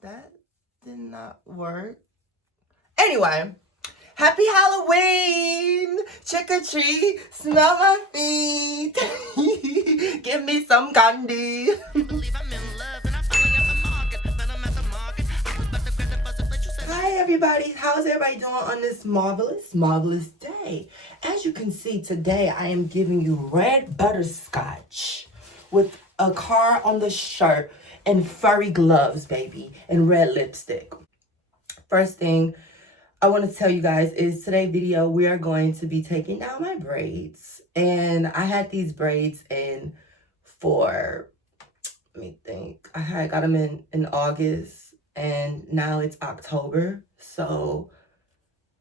That did not work. Anyway, happy Halloween! Trick or treat, smell my feet. Give me some candy. Hi everybody, how's everybody doing on this marvelous day? As you can see today, I am giving you red butterscotch with a car on the shirt and furry gloves, baby, and red lipstick. First thing I want to tell you guys is today's video, we are going to be taking down my braids. And I had these braids in for, let me think, I had got them in August and now it's October. So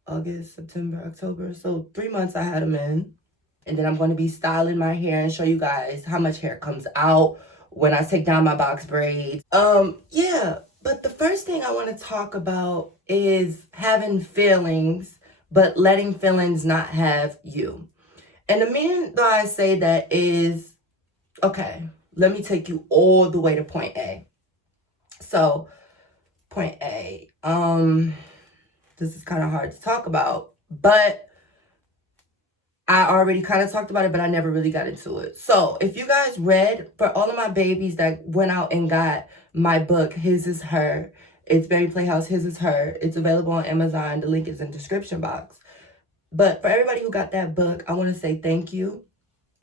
August, September, October. So 3 months I had them in. And then I'm going to be styling my hair and show you guys how much hair comes out when I take down my box braids. Yeah, but the first thing I want to talk about is having feelings, but letting feelings not have you. And the meaning that I say that is, okay, let me take you all the way to point A. So, point A, this is kind of hard to talk about, but I already kind of talked about it, but I never really got into it. So if you guys read, for all of my babies that went out and got my book, His Is Her, it's Berry Playhouse, His Is Her. It's available on Amazon. The link is in the description box. But for everybody who got that book, I want to say thank you.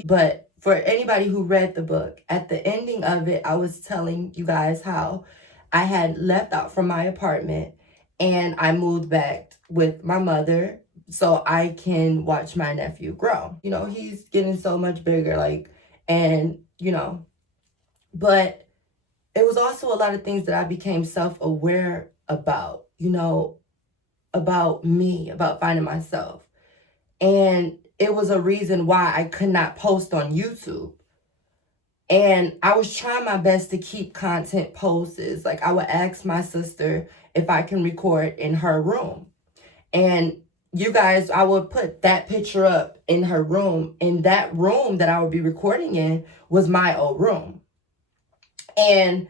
But for anybody who read the book, at the ending of it, I was telling you guys how I had left out from my apartment and I moved back with my mother so I can watch my nephew grow. You know, he's getting so much bigger, and, but it was also a lot of things that I became self-aware about, about me, about finding myself. And it was a reason why I could not post on YouTube. And I was trying my best to keep content posted. Like I would ask my sister if I can record in her room. And you guys, I would put that picture up in her room. And that room that I would be recording in was my old room. And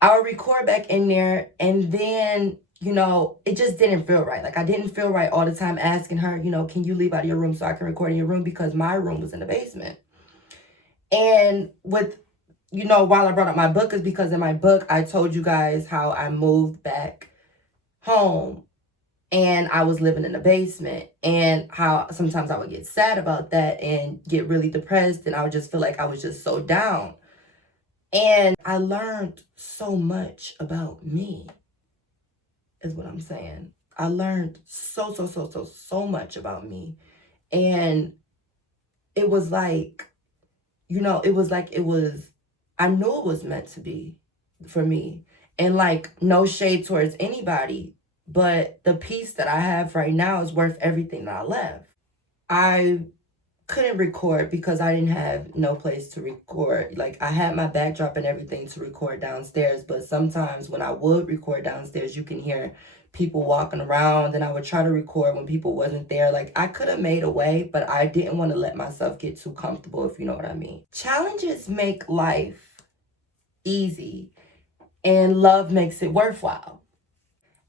I would record back in there. And then, it just didn't feel right. Like I didn't feel right all the time asking her, can you leave out of your room so I can record in your room? Because my room was in the basement. And with, while I brought up my book is because in my book, I told you guys how I moved back home and I was living in the basement and how sometimes I would get sad about that and get really depressed. And I would just feel like I was just so down. And I learned so much about me, is what I'm saying. I learned so much about me. And it was like, I knew it was meant to be for me. And like, no shade towards anybody, but the peace that I have right now is worth everything that I left. I couldn't record because I didn't have no place to record. Like I had my backdrop and everything to record downstairs, but sometimes when I would record downstairs, you can hear people walking around and I would try to record when people wasn't there. Like I could have made a way, but I didn't want to let myself get too comfortable, if you know what I mean. Challenges make life easy and love makes it worthwhile.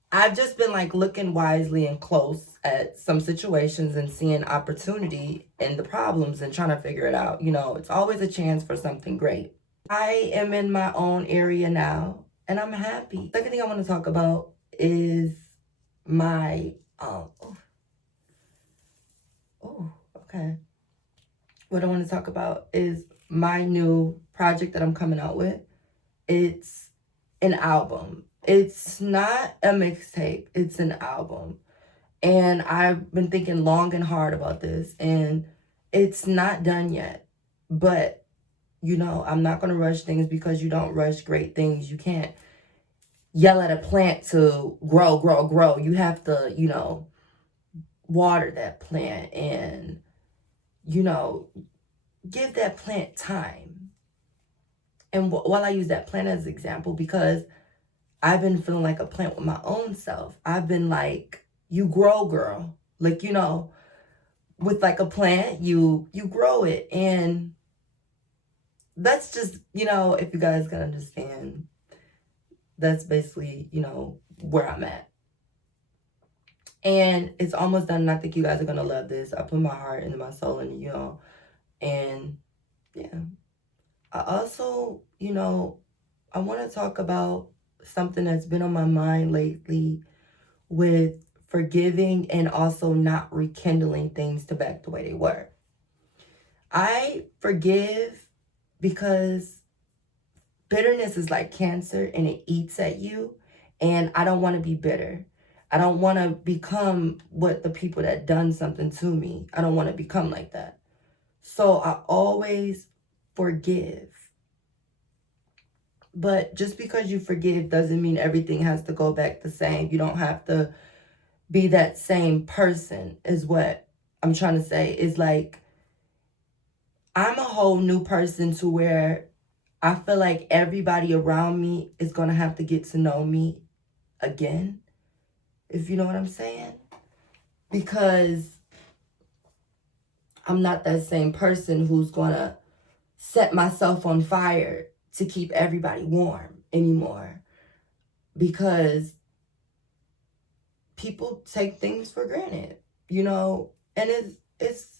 I've just been like looking wisely and close at some situations and seeing opportunity in the problems and trying to figure it out. It's always a chance for something great. I am in my own area now and I'm happy. Second thing I want to talk about is my, okay. What I want to talk about is my new project that I'm coming out with. It's an album. It's not a mixtape, it's an album. And I've been thinking long and hard about this and it's not done yet. But, I'm not going to rush things because you don't rush great things. You can't yell at a plant to grow. You have to, water that plant and, give that plant time. And while I use that plant as an example, because I've been feeling like a plant with my own self. I've been like, you grow, girl. Like, with like a plant, you grow it. And that's just, if you guys can understand That's basically, where I'm at. And it's almost done, and I think you guys are going to love this. I put my heart and my soul in it, and yeah. I also, I want to talk about something that's been on my mind lately with forgiving and also not rekindling things to back the way they were. I forgive because bitterness is like cancer and it eats at you. And I don't want to be bitter. I don't want to become what the people that done something to me. I don't want to become like that. So I always forgive. But just because you forgive doesn't mean everything has to go back the same. You don't have to be that same person, is what I'm trying to say. Is like, I'm a whole new person to where I feel like everybody around me is going to have to get to know me again, if you know what I'm saying. Because I'm not that same person who's going to set myself on fire to keep everybody warm anymore. Because people take things for granted, and it's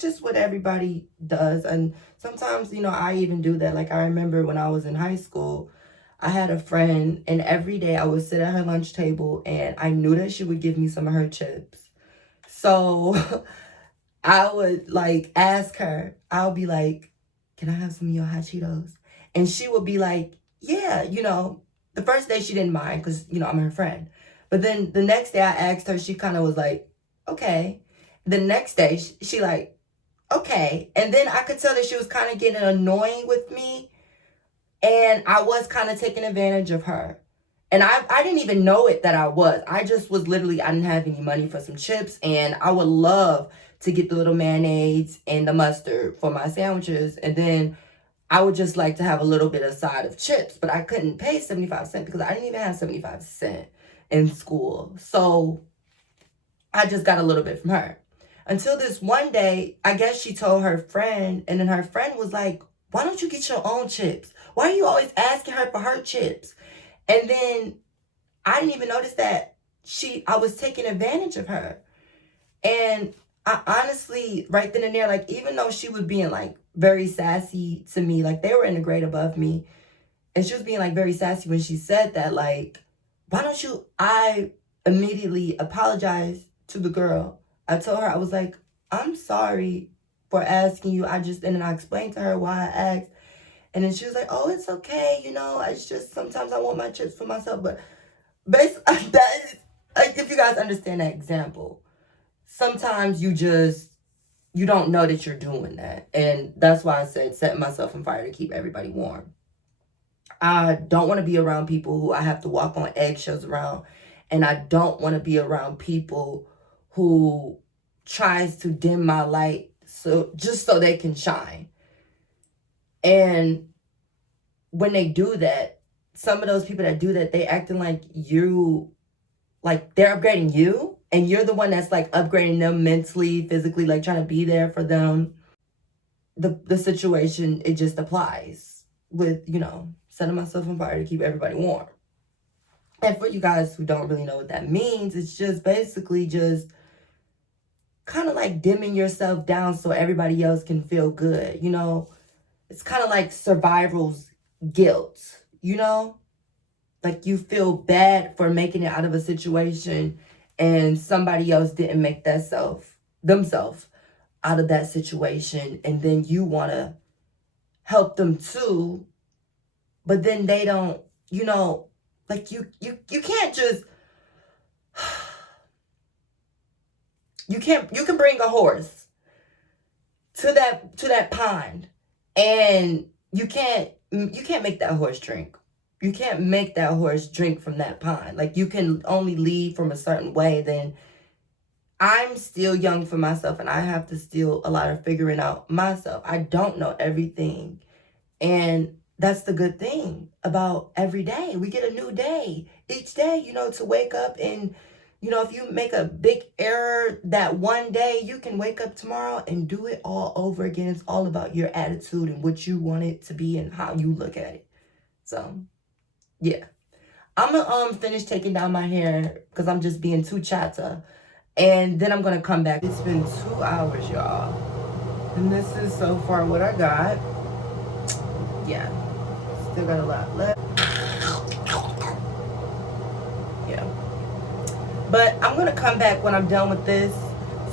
just what everybody does. And sometimes, I even do that. Like, I remember when I was in high school, I had a friend, and every day I would sit at her lunch table and I knew that she would give me some of her chips. So I would like ask her, I'll be like, can I have some of your hot Cheetos? And she would be like, yeah, the first day she didn't mind because, I'm her friend. But then the next day I asked her, she kind of was like, okay. The next day she like, okay. And then I could tell that she was kind of getting annoying with me. And I was kind of taking advantage of her. And I didn't even know it that I was. I just was literally, I didn't have any money for some chips. And I would love to get the little mayonnaise and the mustard for my sandwiches. And then I would just like to have a little bit of side of chips. But I couldn't pay 75 cents because I didn't even have 75 cents in school. So I just got a little bit from her. Until this one day, I guess she told her friend. And then her friend was like, why don't you get your own chips? Why are you always asking her for her chips? And then I didn't even notice that I was taking advantage of her. And I honestly, right then and there, like, even though she was being like very sassy to me, like they were in a grade above me, and she was being like very sassy when she said that, like, why don't you, I immediately apologized to the girl. I told her, I was like, I'm sorry for asking you. And then I explained to her why I asked. And then she was like, oh, it's okay. It's just sometimes I want my chips for myself. But basically, that is, like, if you guys understand that example, sometimes you don't know that you're doing that. And that's why I said setting myself on fire to keep everybody warm. I don't want to be around people who I have to walk on eggshells around. And I don't want to be around people who tries to dim my light just so they can shine. And when they do that, some of those people that do that, they acting like they're upgrading you, and you're the one that's like upgrading them mentally, physically, like trying to be there for them. The situation, it just applies with, setting myself on fire to keep everybody warm. And for you guys who don't really know what that means, it's just basically just kind of like dimming yourself down so everybody else can feel good. It's kind of like survival's guilt, like you feel bad for making it out of a situation and somebody else didn't make themselves out of that situation. And then you want to help them too, but then they don't, like you can't just, you can bring a horse to that pond, and you can't make that horse drink. You can't make that horse drink from that pond. Like, you can only lead from a certain way. Then I'm still young for myself, and I have to still a lot of figuring out myself. I don't know everything. And that's the good thing about every day. We get a new day each day, to wake up. And, if you make a big error that one day, you can wake up tomorrow and do it all over again. It's all about your attitude and what you want it to be and how you look at it. So, yeah. I'm gonna finish taking down my hair because I'm just being too chatta. And then I'm gonna come back. It's been 2 hours, y'all. And this is so far what I got. Yeah. Still got a lot left. Yeah. But I'm gonna come back when I'm done with this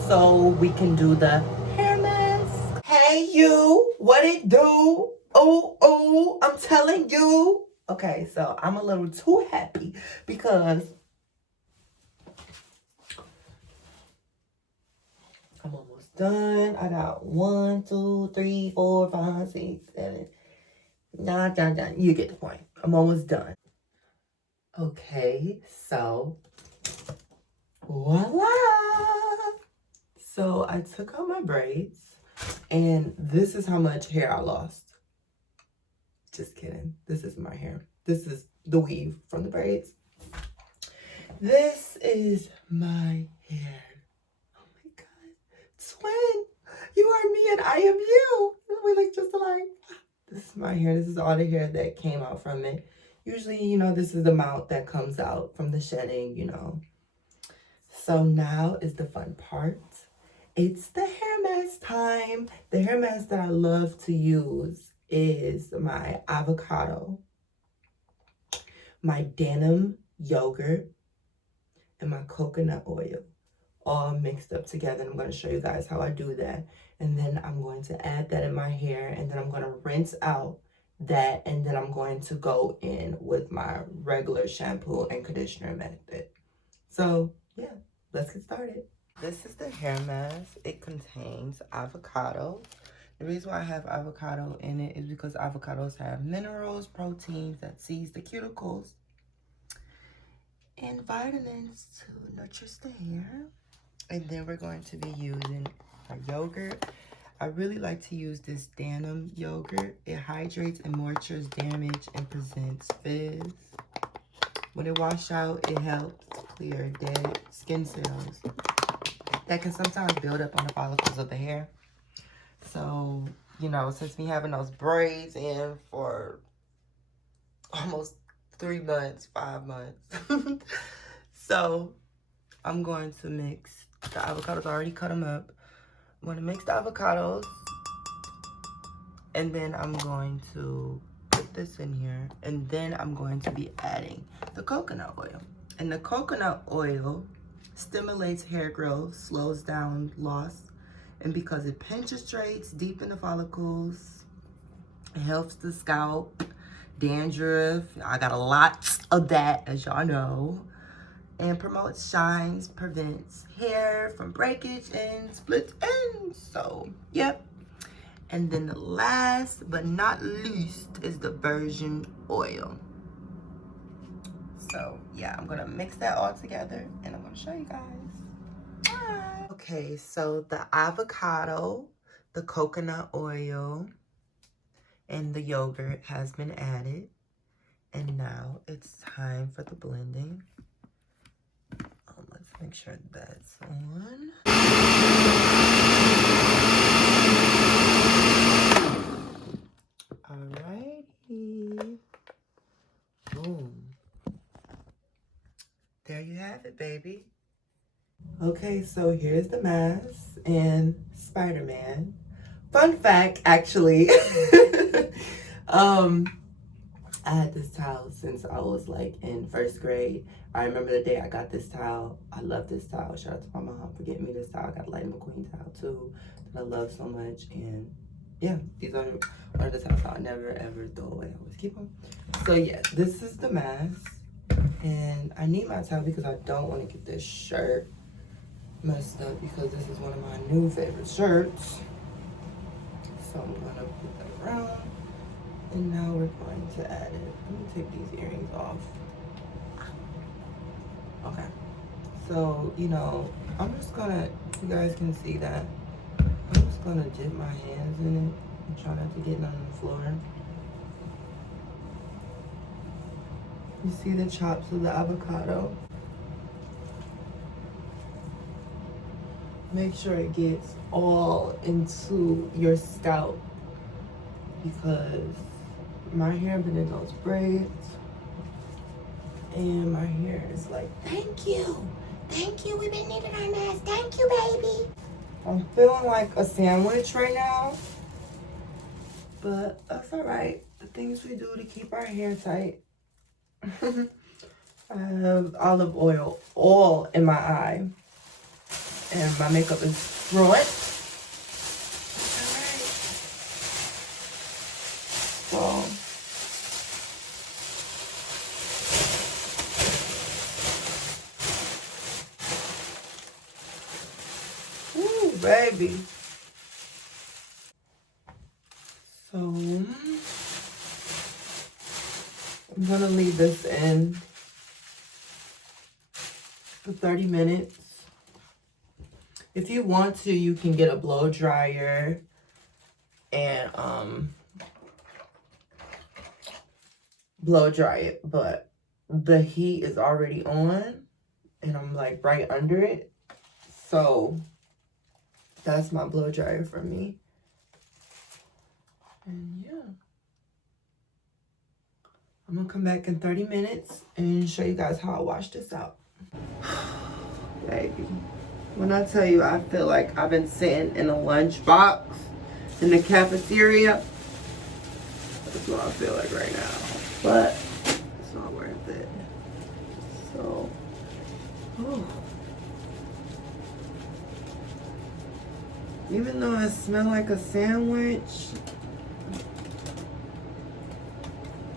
so we can do the hair mask. Hey you, what it do? Oh, I'm telling you. Okay, so I'm a little too happy because I'm almost done. I got 1, 2, 3, 4, 5, 6, 7. Done. You get the point. I'm almost done. Okay, so voila. So I took out my braids and this is how much hair I lost. Just kidding. This is my hair. This is the weave from the braids. This is my hair. Oh my God. Twin, you are me and I am you. We look just alike. This is my hair. This is all the hair that came out from it. Usually, you know, this is the amount that comes out from the shedding, you know. So now is the fun part. It's the hair mask time. The hair mask that I love to use is my avocado, my denim yogurt, and my coconut oil, all mixed up together. And I'm going to show you guys how I do that. And then I'm going to add that in my hair, and then I'm going to rinse out that, and then I'm going to go in with my regular shampoo and conditioner method. So yeah, let's get started. This is the hair mask. It contains avocado. The reason why I have avocado in it is because avocados have minerals, proteins that seize the cuticles, and vitamins to nurture the hair. And then we're going to be using our yogurt. I really like to use this denim yogurt. It hydrates and moistures damage and presents fizz. When it washes out, it helps clear dead skin cells that can sometimes build up on the follicles of the hair. So, you know, since me having those braids in for almost 3 months, 5 months. So I'm going to mix the avocados. I already cut them up. I'm going to mix the avocados. And then I'm going to put this in here. And then I'm going to be adding the coconut oil. And the coconut oil stimulates hair growth, slows down loss, and because it penetrates deep in the follicles, it helps the scalp, dandruff. I got a lot of that, as y'all know, and promotes shines, prevents hair from breakage and split ends. So, yep. And then the last but not least is the virgin oil. So yeah, I'm gonna mix that all together and I'm gonna show you guys. Bye. Okay, so the avocado, the coconut oil, and the yogurt has been added. And now it's time for the blending. Let's make sure that's on. Alrighty. Boom. There you have it, baby. Okay, so here's the mask and Spider-Man. Fun fact, actually. I had this towel since I was like in 1st grade. I remember the day I got this towel. I love this towel. Shout out to my mom for getting me this towel. I got a Lightning McQueen towel too that I love so much. And yeah, these are one of the towels I'll never ever throw away. I always keep them. So yeah, this is the mask. And I need my towel because I don't want to get this shirt messed up because this is one of my new favorite shirts. So I'm going to put that around. And now we're going to add it. Let me take these earrings off. Okay. So, you know, I'm just going to, you guys can see that. I'm just going to dip my hands in it and try not to get none on the floor. You see the chops of the avocado? Make sure it gets all into your scalp because my hair been in those braids And my hair is like, thank you. Thank you. We've been needing our mask. Thank you, baby. I'm feeling like a sandwich right now. But that's all right. The things we do to keep our hair tight. I have olive oil all in my eye. And my makeup is ruined. All right. So. Ooh, baby. So, I'm gonna leave this in for 30 minutes. If you want to, you can get a blow dryer and blow dry it, but the heat is already on and I'm like right under it. So that's my blow dryer for me. And yeah. I'm gonna come back in 30 minutes and show you guys how I wash this out. Baby, when I tell you I feel like I've been sitting in a lunch box in the cafeteria, that's what I feel like right now. But it's not worth it. So, even though it smells like a sandwich,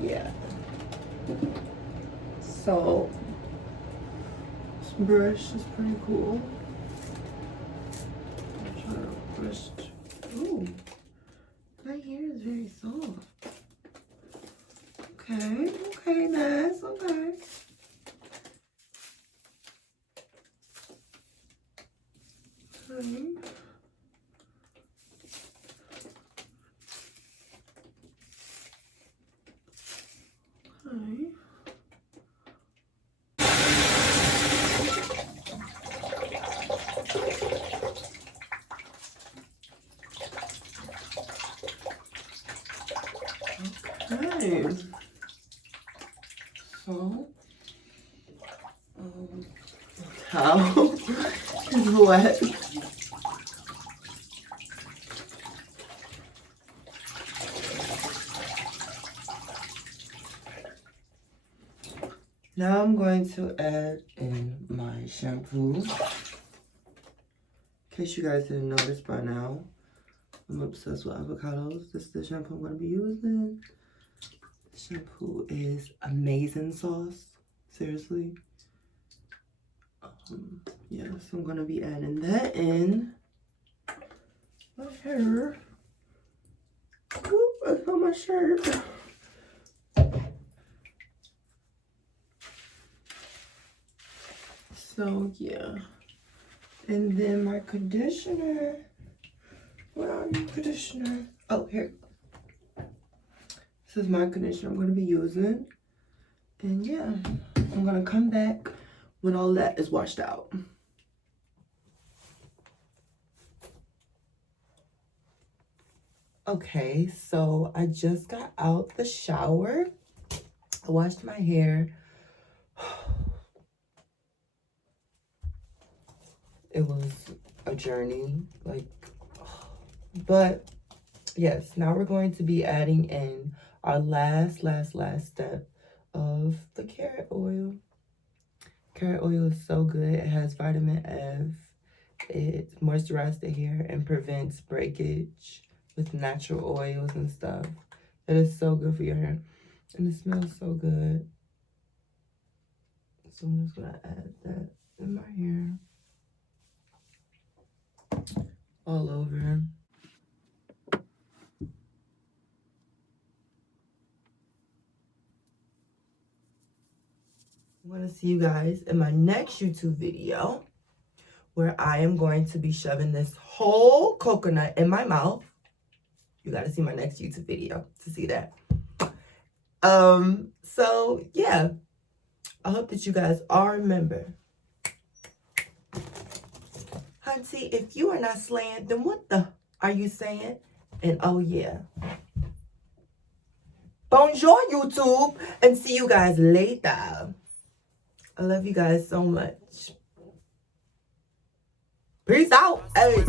yeah. So, this brush is pretty cool. I'm trying to brush. Ooh, my hair is very soft. Okay, nice, okay. Okay. Okay. So, towel is wet. Now I'm going to add in my shampoo. In case you guys didn't notice by now, I'm obsessed with avocados. This is the shampoo I'm going to be using. The shampoo is amazing sauce. Seriously. Yeah, so I'm going to be adding that in my hair. Oop, that's on my shirt. So, yeah. And then my conditioner. Where are you, conditioner? Oh, here. This is my conditioner I'm going to be using. And yeah, I'm going to come back when all that is washed out. Okay, so I just got out the shower. I washed my hair. It was a journey, like, but yes, now we're going to be adding in our last step of the carrot oil. Carrot oil is so good. It has vitamin F. It moisturizes the hair and prevents breakage with natural oils and stuff. It is so good for your hair. And it smells so good. So I'm just gonna add that in my hair. All over. I'm going to see you guys in my next YouTube video where I am going to be shoving this whole coconut in my mouth. You got to see my next YouTube video to see that. So yeah, I hope that you guys all remember. Hunty, if you are not slaying, then what the are you saying? And oh yeah. Bonjour YouTube, and see you guys later. I love you guys so much. Peace out. Hey.